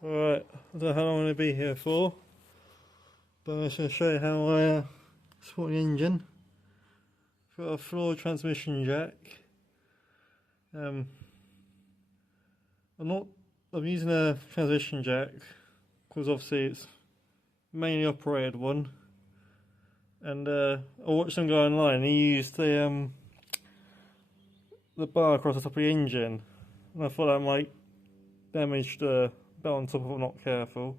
Alright, I don't know how long I'm going to be here for, but I'm just going to show you how I support the engine. Got a floor transmission jack. I'm using a transmission jack because obviously it's mainly operated one, and I watched some guy online and he used the bar across the top of the engine, and I thought that might damage the belt on top if I'm not careful.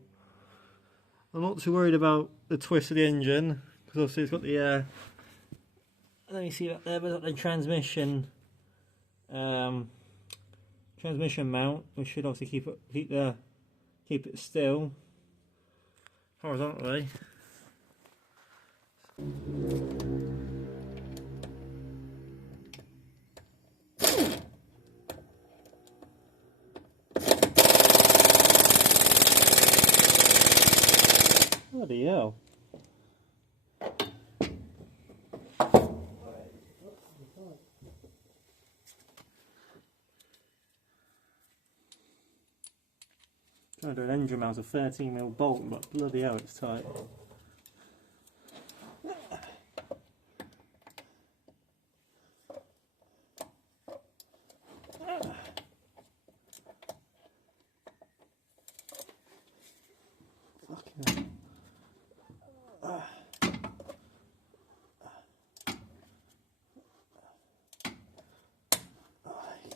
I'm not too worried about the twist of the engine because obviously it's got the let me see that there, but the transmission mount, which should obviously keep it still horizontally. Bloody hell. Trying to do an engine mount, a 13mm bolt, but bloody hell, it's tight. Fucking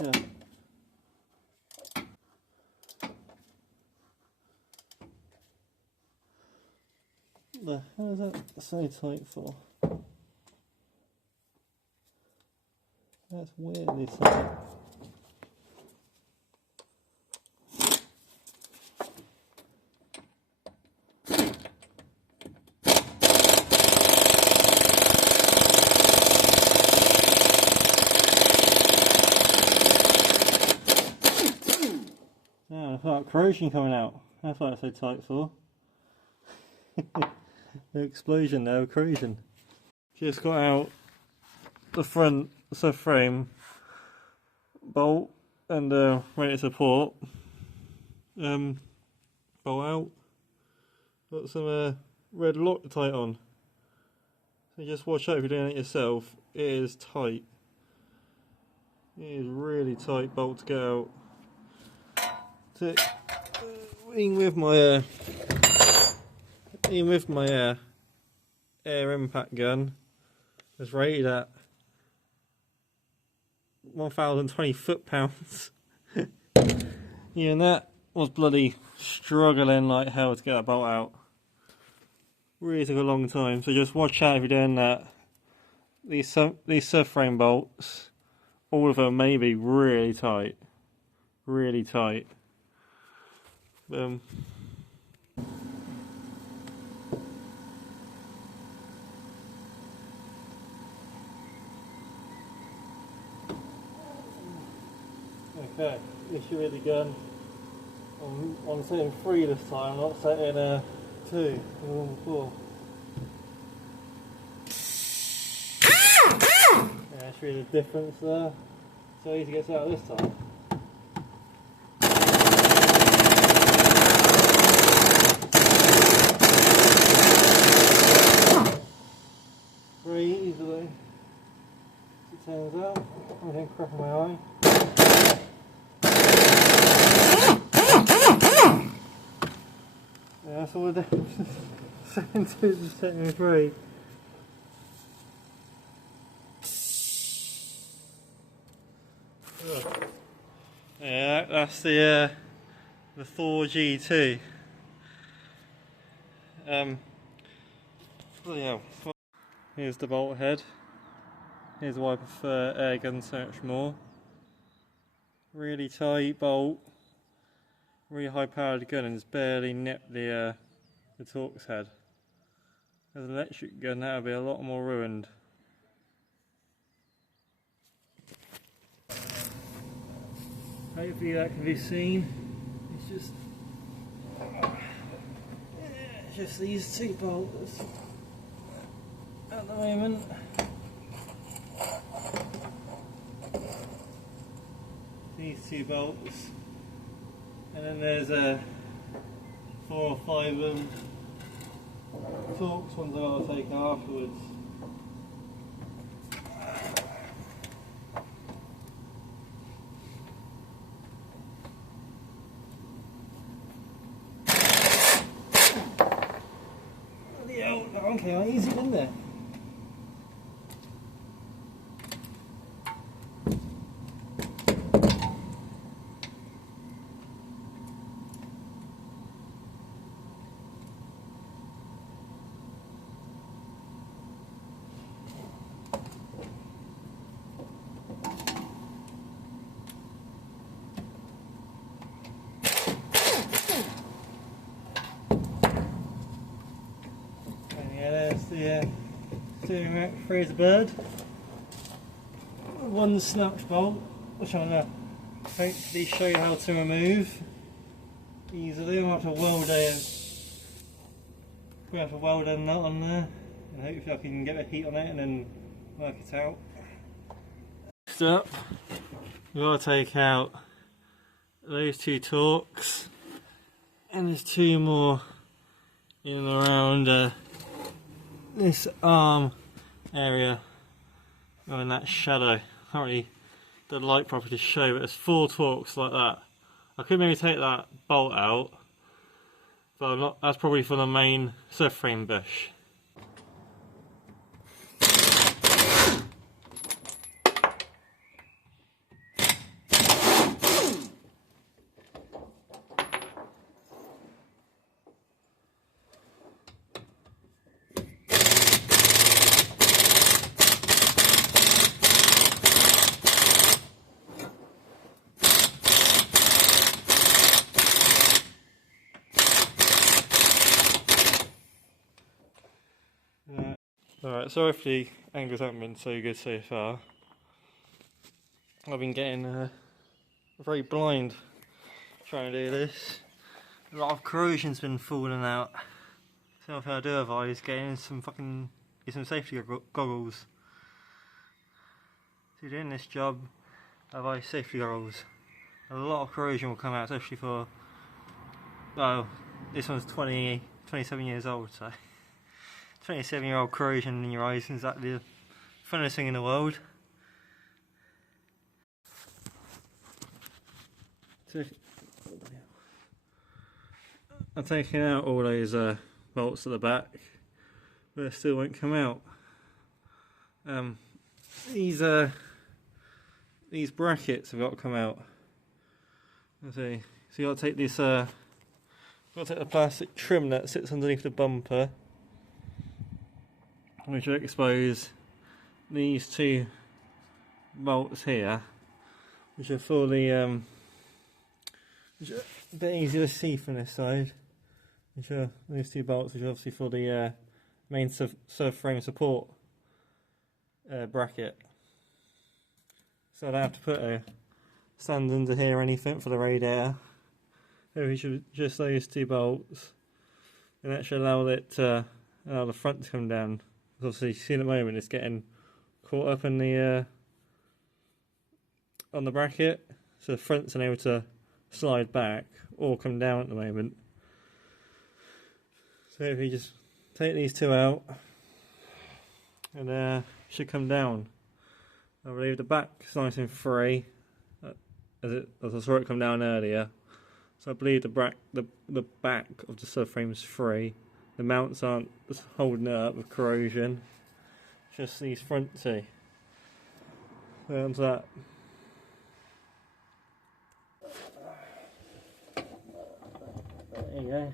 yeah. The hell is that so tight for? That's weirdly tight. Oh, I've got corrosion coming out. That's why it's so tight for. The explosion there, corrosion. Just got out the front subframe bolt and ready to support. Bolt out. Got some red Loctite on. So just watch out if you're doing it yourself. It is tight. It is really tight bolt to get out. So, even with my air impact gun, it's rated at 1,020 foot-pounds. Yeah, and that was bloody struggling like hell to get that bolt out. Really took a long time, so just watch out if you're doing that. These subframe bolts, all of them may be really tight. Really tight. Okay, issue with the gun. I'm setting 3 this time, not setting 2 or 4. Yeah, that's really the difference there. So easy gets out this time. Very easily, as it turns out. I'm getting crap in my eye. Yeah, that's all the difference. Setting 2 and setting 3. Yeah, that's the Thor G2. Yeah. Here's the bolt head. Here's why I prefer air guns so much more. Really tight bolt. Really high powered gun and it's barely nipped the Torx head. As an electric gun that would be a lot more ruined. Hopefully that can be seen. It's just these 2 bolts at the moment. These 2 bolts, and then there's 4 or 5 Torx ones I'll take afterwards. Bloody hell, that one came out easy, didn't it? There's the steering rack freezer bird. One snatch bolt, which I'm going to hopefully show you how to remove easily. I'm going to have to weld a nut on there, and hopefully I can get the heat on it and then work it out. Next up, we've got to take out those 2 Torx, and there's 2 more in and around this arm area, in that shadow. Can't really the light properly to show, but there's 4 Torx like that. I could maybe take that bolt out, but I'm not, that's probably for the main subframe bush. Alright, so hopefully angles haven't been so good so far. I've been getting very blind trying to do this. A lot of corrosion's been falling out. So if I do advise getting some safety goggles. If you're doing this job, I advise safety goggles. A lot of corrosion will come out, especially for, well, this one's 27 years old, so 27-year-old corrosion in your eyes is exactly the funnest thing in the world. I'm taking out all those bolts at the back, but they still won't come out. These brackets have got to come out. Let's see. So you got to take this. Got to take the plastic trim that sits underneath the bumper, which will expose these 2 bolts here, which are for the which are a bit easier to see from this side. Which are these 2 bolts, which are obviously for the main subframe support bracket. So I don't have to put a stand under here or anything for the radiator. So we should just those 2 bolts, and that should allow allow the front to come down. Obviously, you see at the moment it's getting caught up in the on the bracket, so the front's unable to slide back or come down at the moment. So if you just take these 2 out, and it should come down. I believe the back's nice and free, as I saw it come down earlier. So I believe the back of the subframe is free. The mounts aren't just holding it up with corrosion. Just these front 2. There's that. There you go.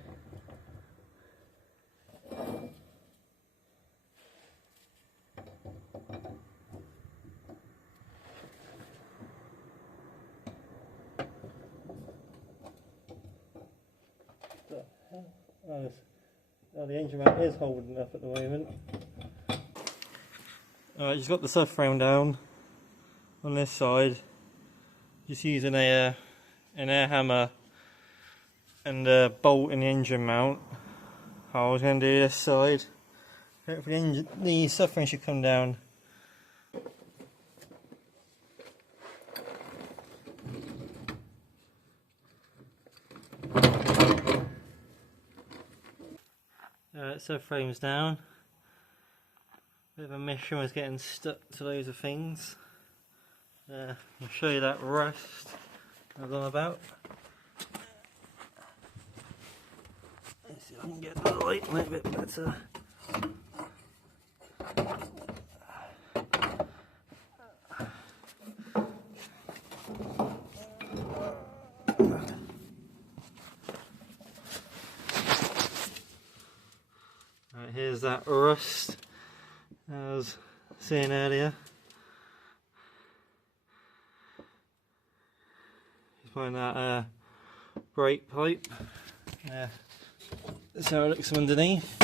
The engine mount is holding up at the moment. Alright, just got the subframe down on this side. Just using an air hammer and a bolt in the engine mount. I was going to do this side. Hopefully the subframe should come down. subframe's down. Bit of a mission was getting stuck to loads of things. I'll show you that rust I was on about. Let's see if I can get the light a little bit better. Right, here's that rust I was seeing earlier. You find that brake pipe. That's how it looks from underneath.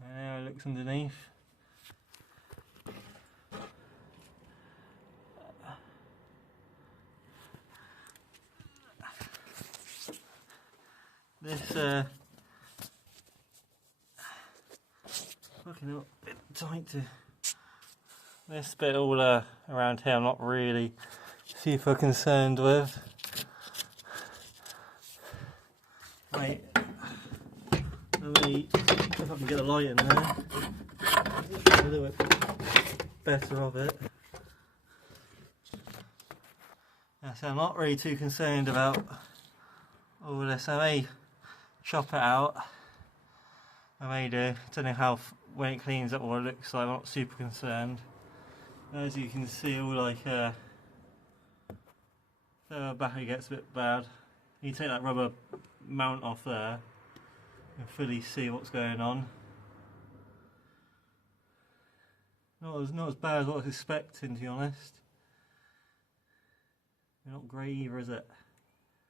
There it looks underneath. This fucking a bit tight to this bit all around here. I'm not really super concerned with. Wait, let me if I can get a light in there. A little bit better of it. So I'm not really too concerned about all this. I may chop it out. I may do. Don't know how when it cleans up what it looks like. I'm not super concerned. As you can see, all like the battery gets a bit bad. You take that rubber mount off there and fully see what's going on. Not as bad as what I was expecting, to be honest. Not great either, is it?